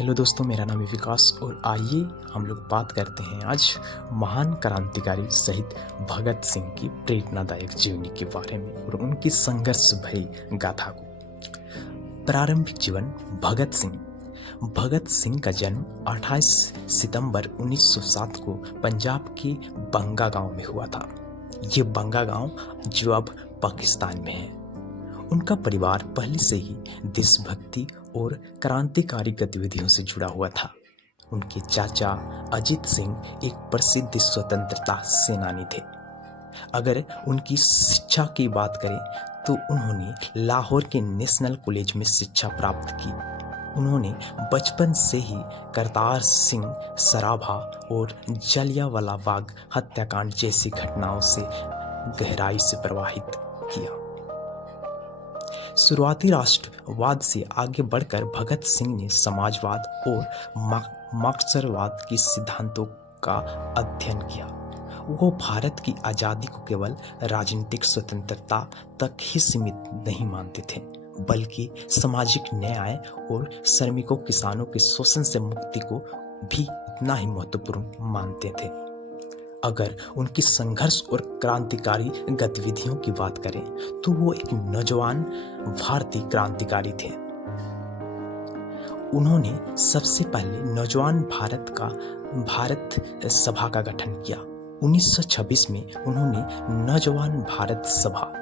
Hello दोस्तों, मेरा नाम है विकास और आइए हम लोग बात करते हैं आज महान क्रांतिकारी शहीद भगत सिंह की प्रेरणादायक जीवनी के बारे में और उनकी संघर्ष भरी गाथा को। प्रारंभिक जीवन। भगत सिंह का जन्म 28 सितंबर 1907 को पंजाब के बंगा गांव में हुआ था। ये बंगा गांव जो अब पाकिस्तान में है। उनका परिवार पहले से ही देशभक्ति और क्रांतिकारी गतिविधियों से जुड़ा हुआ था। उनके चाचा अजीत सिंह एक प्रसिद्ध स्वतंत्रता सेनानी थे। अगर उनकी शिक्षा की बात करें तो उन्होंने लाहौर के नेशनल कॉलेज में शिक्षा प्राप्त की। उन्होंने बचपन से ही करतार सिंह सराभा और जलियांवाला बाग हत्याकांड जैसी घटनाओं से गहराई से प्रभावित किया। शुरुआती राष्ट्रवाद से आगे बढ़कर भगत सिंह ने समाजवाद और मार्क्सवाद के सिद्धांतों का अध्ययन किया। वो भारत की आज़ादी को केवल राजनीतिक स्वतंत्रता तक ही सीमित नहीं मानते थे, बल्कि सामाजिक न्याय और श्रमिकों किसानों के शोषण से मुक्ति को भी इतना ही महत्वपूर्ण मानते थे। अगर उनकी संघर्ष और क्रांतिकारी गतिविधियों की बात करें तो वो एक नौजवान भारतीय क्रांतिकारी थे। उन्होंने सबसे पहले नौजवान भारत सभा का गठन किया। 1926 में उन्होंने नौजवान भारत सभा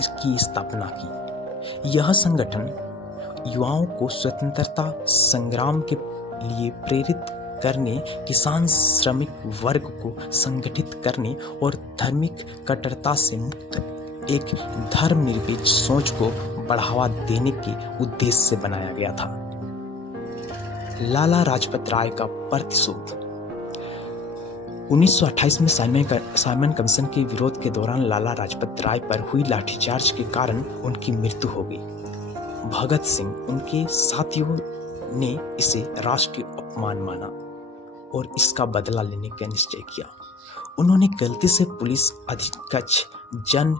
की स्थापना की। यह संगठन युवाओं को स्वतंत्रता संग्राम के लिए प्रेरित करने, किसान श्रमिक वर्ग को संगठित करने और धार्मिक कट्टरता से मुक्त एक धर्मनिरपेक्ष सोच को बढ़ावा देने के उद्देश्य से बनाया गया था। लाला लाजपत राय का प्रतिशोध। 1928 में साइमन कमीशन के विरोध के दौरान लाला लाजपत राय पर हुई लाठीचार्ज के कारण उनकी मृत्यु हो गई। भगत सिंह उनके साथियों ने इसे राष्ट्रीय अपमान माना और इसका बदला लेने का निश्चय किया। उन्होंने गलती से पुलिस अधीक्षक जन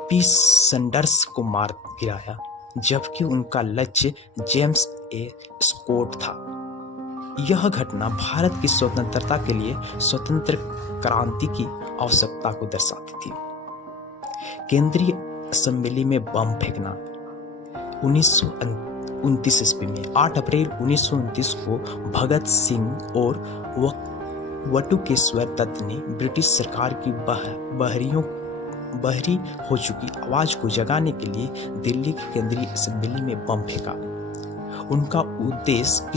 पी सैंडर्स को मार गिराया, जबकि उनका लक्ष्य जेम्स ए स्कॉट था। यह घटना भारत की स्वतंत्रता के लिए स्वतंत्र क्रांति की आवश्यकता को दर्शाती थी। केंद्रीय असेंबली में बम फेंकना। 1929 ईस्वी में 8 अप्रैल 1929 को भगत सिंह और वटुकेश्वर दत्त ने ब्रिटिश सरकार की बहरी हो चुकी आवाज को जगाने के लिए दिल्ली की केंद्रीय असेंबली में बम फेंका। उनका उद्देश्य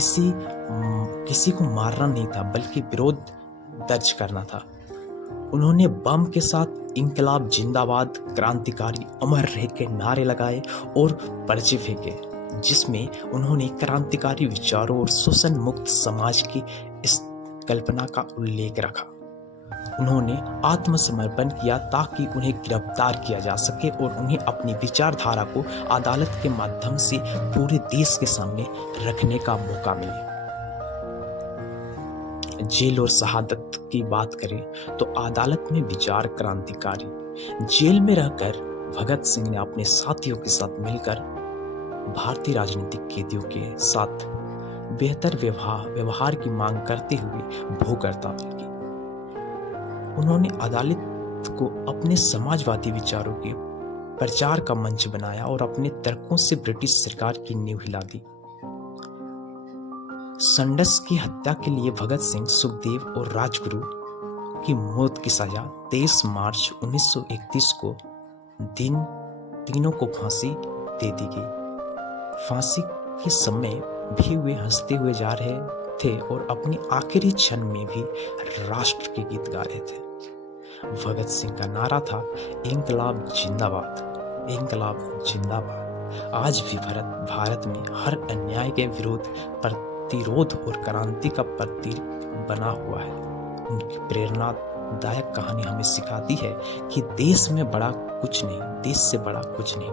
किसी को मारना नहीं था, बल्कि विरोध दर्ज करना था। उन्होंने बम के साथ इंकलाब जिंदाबाद, क्रांतिकारी अमर रहे के नारे लगाए और पर्चे फेंके, जिसमें उन्होंने क्रांतिकारी विचारों और शोषण मुक्त समाज की इस कल्पना का उल्लेख रखा। उन्होंने आत्मसमर्पण किया ताकि उन्हें गिरफ्तार किया जा सके और उन्हें अपनी विचारधारा को अदालत के माध्यम से पूरे देश के सामने रखने का मौका मिले। जेल और शहादत की बात करें तो अदालत में विचार क्रांतिकारी। जेल में रहकर भगत सिंह ने अपने साथियों के साथ मिलकर भारतीय राजनीतिक कैदियों के साथ बेहतर व्यवहार की मांग करते हुए भूख हड़ताल की। उन्होंने अदालत को अपने समाजवादी विचारों के प्रचार का मंच बनाया और अपने तर्कों से ब्रिटिश सरकार की नींव हिला दी। सैंडर्स की हत्या के लिए भगत सिंह, सुखदेव और राजगुरु की मौत की सजा 23 मार्च 1931 को तीनों को फांसी दे दी गई। फांसी के समय भी वे हंसते हुए जा रहे थे और अपनी आखिरी क्षण में भी राष्ट्र के गीत गा रहे थे। भगत सिंह का नारा था, इंकलाब जिंदाबाद, इंकलाब जिंदाबाद। आज भी भारत में हर अन्याय के विरोध, प्रतिरोध और क्रांति का प्रतीक बना हुआ है। उनकी प्रेरणादायक कहानी हमें सिखाती है कि देश में बड़ा कुछ नहीं, देश से बड़ा कुछ नहीं,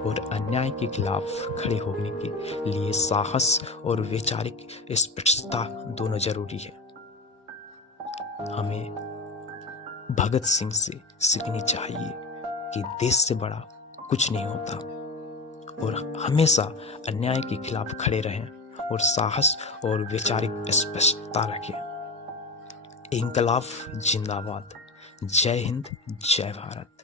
और अन्याय के खिलाफ खड़े होने के लिए साहस और वैचारिक स्पष्टता दोनों जरूरी है। हमें भगत सिंह से सीखनी चाहिए कि देश से बड़ा कुछ नहीं होता और हमेशा अन्याय के खिलाफ खड़े रहें और साहस और वैचारिक स्पष्टता रखें। इंकलाब जिंदाबाद। जय हिंद, जय भारत।